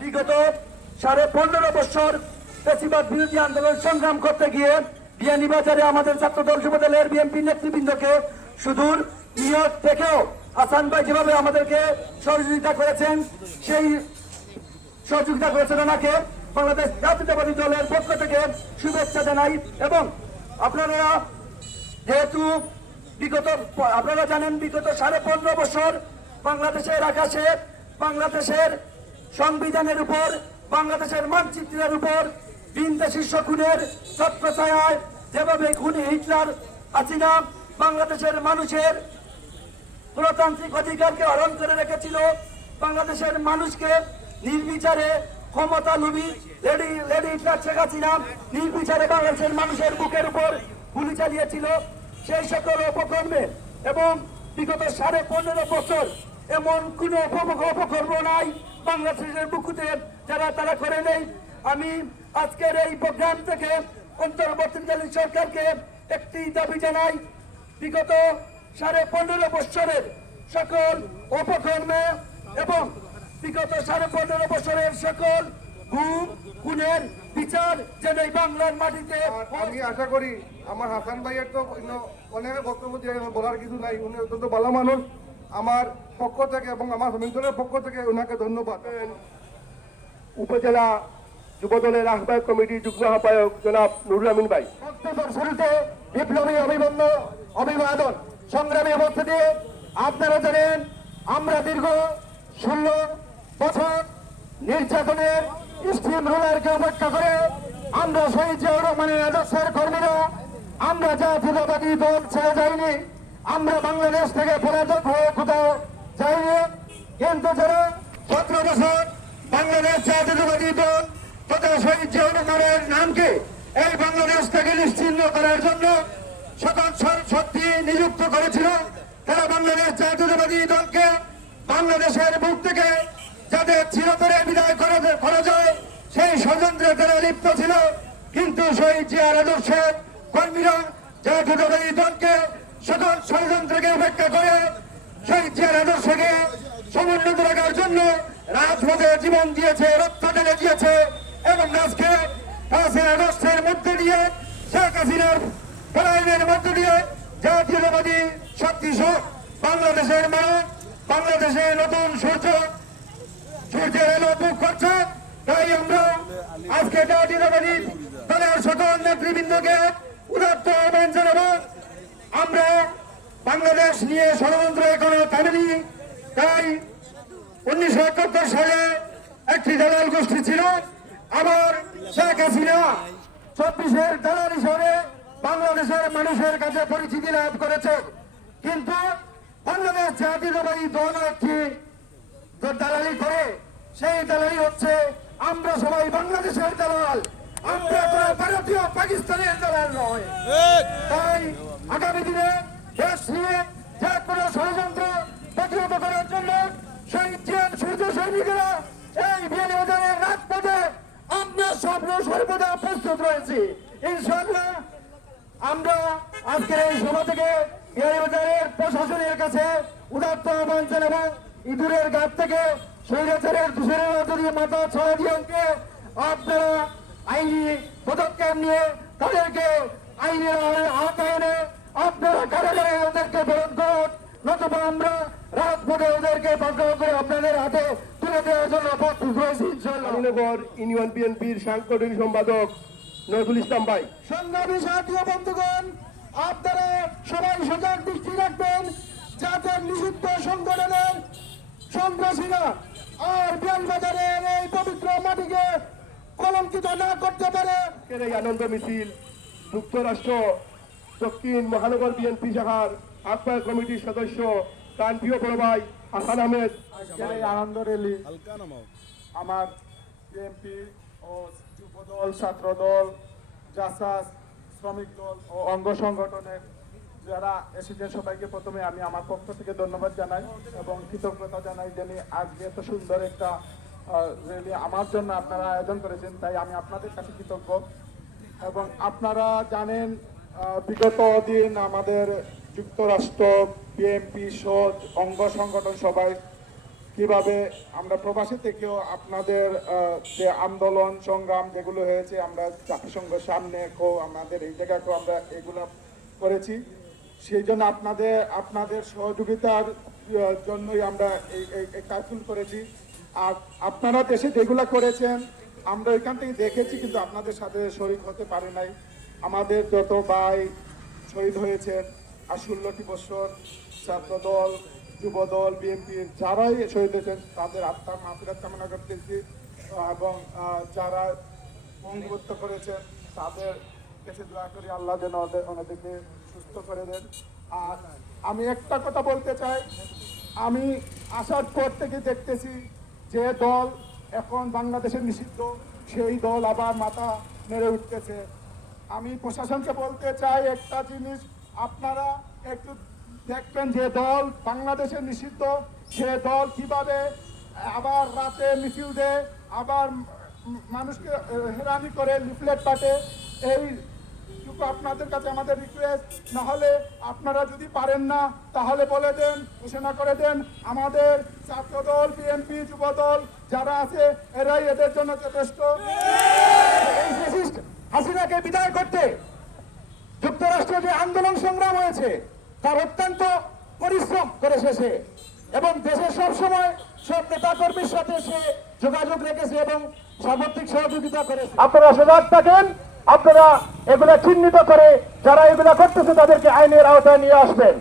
বিগত সাড়ে পনেরো বছর বেশিরভাগ বিরোধী আন্দোলন সংগ্রাম করতে গিয়ে বিয়ানীবাজারে আমাদের ছাত্র দল যুবদলের বিএনপি নেতৃবৃন্দকে সুদূর নিয়োগ থেকেও হাসান ভাই যেভাবে আমাদেরকে সহযোগিতা করেছেন, সেই সহযোগিতা করেছেন ওনাকে বাংলাদেশ জাতীয়তাবাদী দলের পক্ষ থেকে শুভেচ্ছা জানাই এবং আপনারা যেহেতু বিগত, আপনারা জানেন বিগত সাড়ে পনেরো বছর বাংলাদেশের আকাশে, বাংলাদেশের সংবিধানের উপর, বাংলাদেশের মানচিত্রের উপর বিন্দা শীর্ষ খুনের ছত্রছায়ায় যেভাবে খুনি হিটলার হাসিনা বাংলাদেশের মানুষের গণতান্ত্রিক অধিকারকে হরণ করে রেখেছিল, বাংলাদেশের মানুষকে নির্বিচারে ক্ষমতা লুবি, লেডি লেডি শেখ হাসিনা, নির্বিচারে বাংলাদেশের মানুষের বুকের উপর গুলি চালিয়েছিল সেই সকল উপকর্মে এবং বিগত সাড়ে পনেরো বছর এমন কোন অপকর্ম নাই বাংলাদেশের বুকুতে যারা তারা করে নেই। আমি আজকের এই প্রোগ্রাম থেকে অন্তর্বর্তীকালীন সরকারকে একটি দাবি জানাই, বিগত সাড়ে পনেরো বছরের সকল উপকর্মে এবং বিগত সাড়ে পনেরো বছরের সকল গুম খুনের বিচার যেন এই বাংলার মাটিতে আমি আশা করি আমার হাসান ভাইয়ের তো অন্য অনেক বক্তব্য দিয়ে বলার কিছু নাই উনি অত্যন্ত ভালো মানুষ। আমার পক্ষ থেকে এবং আমার দলের পক্ষ থেকে ওনাকে ধন্যবাদ। উপজেলা যুবদলের আহ্বায়ক কমিটি যুগ্ম আহ্বায়ক জনাব নুরুল আমিন ভাই। বক্তব্যের শুরুতে বিপ্লবী অভিবন্ধ অভিবাদন সংগ্রামী দিয়ে আপনারা জানেন আমরা দীর্ঘ ষোলো বছর নির্যাতনের স্টিম রোলারকে উপেক্ষা করে আমরা শহীদ জিয়াউর রহমানের আদর্শের কর্মীরা, আমরা জাতীয়তাবাদী দল ছেড়ে যাইনি আমরা বাংলাদেশ থেকে পলাতক হয়ে কোথাও যাইনি কিন্তু যারা সতেরো বছর বাংলাদেশ জাতীয়তাবাদী দল তথা শহীদ জিয়াউর নামকে এই বাংলাদেশ থেকে নিশ্চিহ্ন করার জন্য সকল শক্তি নিযুক্ত করেছিল, তারা বাংলাদেশ জাতীয়তাবাদী দলকে বাংলাদেশের বুক থেকে যাতে চিরতরে বিদায় করা যায়, সেই ষড়যন্ত্রে তারা লিপ্ত ছিল, কিন্তু শহীদ জিয়ার আদর্শের কর্মীরা জাতীয়তাবাদী দলকে সকল ষড়যন্ত্রকে উপেক্ষা করে জিয়ার আদর্শকে সমুন্নত রাখার জন্য রাজপথে জীবন দিয়েছে, রক্ত ঢেলে দিয়েছে এবং আজকে আদর্শের মধ্যে দিয়ে শেখ হাসিনার মধ্যে দিয়ে জাতীয়তাবাদী শক্তি বাংলাদেশের মানুষ বাংলাদেশের নতুন সূর্য মুখ করছে তাই আমরা আজকে জাতীয়তাবাদী দলের সকল নেতৃবৃন্দকে উদাত্ত আহ্বান জানাব। আমরা বাংলাদেশ নিয়ে ষড়যন্ত্র এখনও থামেনি। তাই উনিশশো একাত্তর সালে একটি দালাল গোষ্ঠী ছিল। আবার শেখ হাসিনা চব্বিশের দালাল হিসেবে বাংলাদেশের মানুষের কাছে পরিচিতি লাভ করেছে। কিন্তু বাংলাদেশ জাতীয়তাবাদী দল একটি দালালি করে সেই দালালি হচ্ছে আমরা সবাই বাংলাদেশের দালাল। আমরা কোনো ভারতীয় পাকিস্তানের দালাল নয়। তাই আগামী দিনে দেশ নিয়ে যে কোনো ষড়যন্ত্র প্রতিহত করার জন্য সেই জেন সূর্য সৈনিকেরা এই বিয়ানীবাজারের রাজপথে আমরা স্বপ্ন সর্বদা প্রস্তুত রয়েছি। ইনশাআল্লাহ আমরা আজকের এই সভা থেকে বিহারীবাজারের প্রশাসনের কাছে উদাত্ত আহ্বান জানাব। ইঁদুরের গাছ থেকে স্বৈরাচারের দূষণের যদি মাথা ছড়া দিয়ে আপনারা আইনি পদক্ষেপ নিয়ে তাদেরকে আইনের আওতায় আপনারা কারাগারে ওদেরকে বেরোন করুন নতুবা আমরা রাজপথে ওদেরকে পাকড়াও করে আপনাদের হাতে তুলে দেওয়ার জন্য প্রস্তুত রয়েছি ইনশাল্লাহ ইউনিয়ন বিএনপির সাংগঠনিক সম্পাদক নজরুল ইসলাম ভাই। সংগ্রামী সাথীয় বন্ধুগণ আপনারা সবাই সজাগ দৃষ্টি রাখবেন যাতে নিষিদ্ধ সংগঠনের সন্ত্রাসীরা। আর বিয়ানবাজারের এই পবিত্র মাটিকে কলঙ্কিত না করতে পারে। এই আনন্দ মিছিল? যুক্তরাষ্ট্র দক্ষিণ মহানগর বিএনপি শাখার আহ্বায়ক কমিটির সদস্য প্রাণপ্রিয় বড় ভাই হাসান আহমেদ। এই আনন্দ র্যালি আমার বিএনপি ও যুবদল ছাত্রদল জাসাস শ্রমিক দল ও অঙ্গ সংগঠনের যারা এসেছেন সবাইকে প্রথমে আমি আমার পক্ষ থেকে ধন্যবাদ জানাই এবং কৃতজ্ঞতা জানাই যিনি আজকে এত সুন্দর একটা র্যালি আমার জন্য আপনারা আয়োজন করেছেন, তাই আমি আপনাদের কাছে কৃতজ্ঞ। এবং আপনারা জানেন বিগত দিন আমাদের যুক্তরাষ্ট্র, বিএনপি সহ অঙ্গ সংগঠন সবাই কীভাবে আমরা প্রবাসী থেকেও আপনাদের যে আন্দোলন, সংগ্রাম যেগুলো হয়েছে, আমরা জাতিসংঘের সামনে আমাদের এই জায়গাকেও আমরা এগুলো করেছি। সেই জন্য আপনাদের আপনাদের সহযোগিতার জন্যই আমরা এই কাজগুলো করেছি। আর আপনারা দেশে যেগুলো করেছেন, আমরা এখান থেকে দেখেছি, কিন্তু আপনাদের সাথে শরীর হতে পারে নাই। আমাদের যত ভাই শহীদ হয়েছেন, আর ষোলোটি বছর ছাত্রদল, যুবদল, বিএনপির যারাই শহীদ হয়েছেন, তাদের আত্মার মাফিরাত কামনা করতেছি। এবং যারা বঙ্গবত্ত করেছেন, তাদের কাছে দোয়া করি আল্লাহ যেন ওনাদেরকে সুস্থ করে দেন। আর আমি একটা কথা বলতে চাই। আমি আসার পর থেকে দেখতেছি যে দল এখন বাংলাদেশে নিষিদ্ধ, সেই দল আবার মাথা মেরে উঠতেছে। আমি প্রশাসনকে বলতে চাই একটা জিনিস, আপনারা একটু দেখবেন যে দল বাংলাদেশে নিষিদ্ধ, সে দল কীভাবে আবার রাতে মিছিল দেয়, আবার মানুষকে হেরানি করে লিফলেট পাঠে এই টুকু আপনাদের কাছে আমাদের রিকোয়েস্ট না হলে আপনারা যদি পারেন না, তাহলে বলে দেন, ঘোষণা করে দেন, আমাদের ছাত্রদল বিএনপি যুবদল যারা আছে, এরাই এদের জন্য যথেষ্ট। হাসিনাকে বিদায় করতে যুক্তরাষ্ট্রে যে আন্দোলন সংগ্রাম হয়েছে, তার অত্যন্ত পরিশ্রম করে সে এবং দেশের সব সময় সব নেতা কর্মীর সাথে সে যোগাযোগ রেখেছে এবং সার্বত্রিক সহযোগিতা করেছে। আপনারা সজাগ থাকেন। আপনারা এগুলা চিহ্নিত করে যারা এগুলা করতেছে তাদেরকে আইনের আওতায় নিয়ে আসবেন।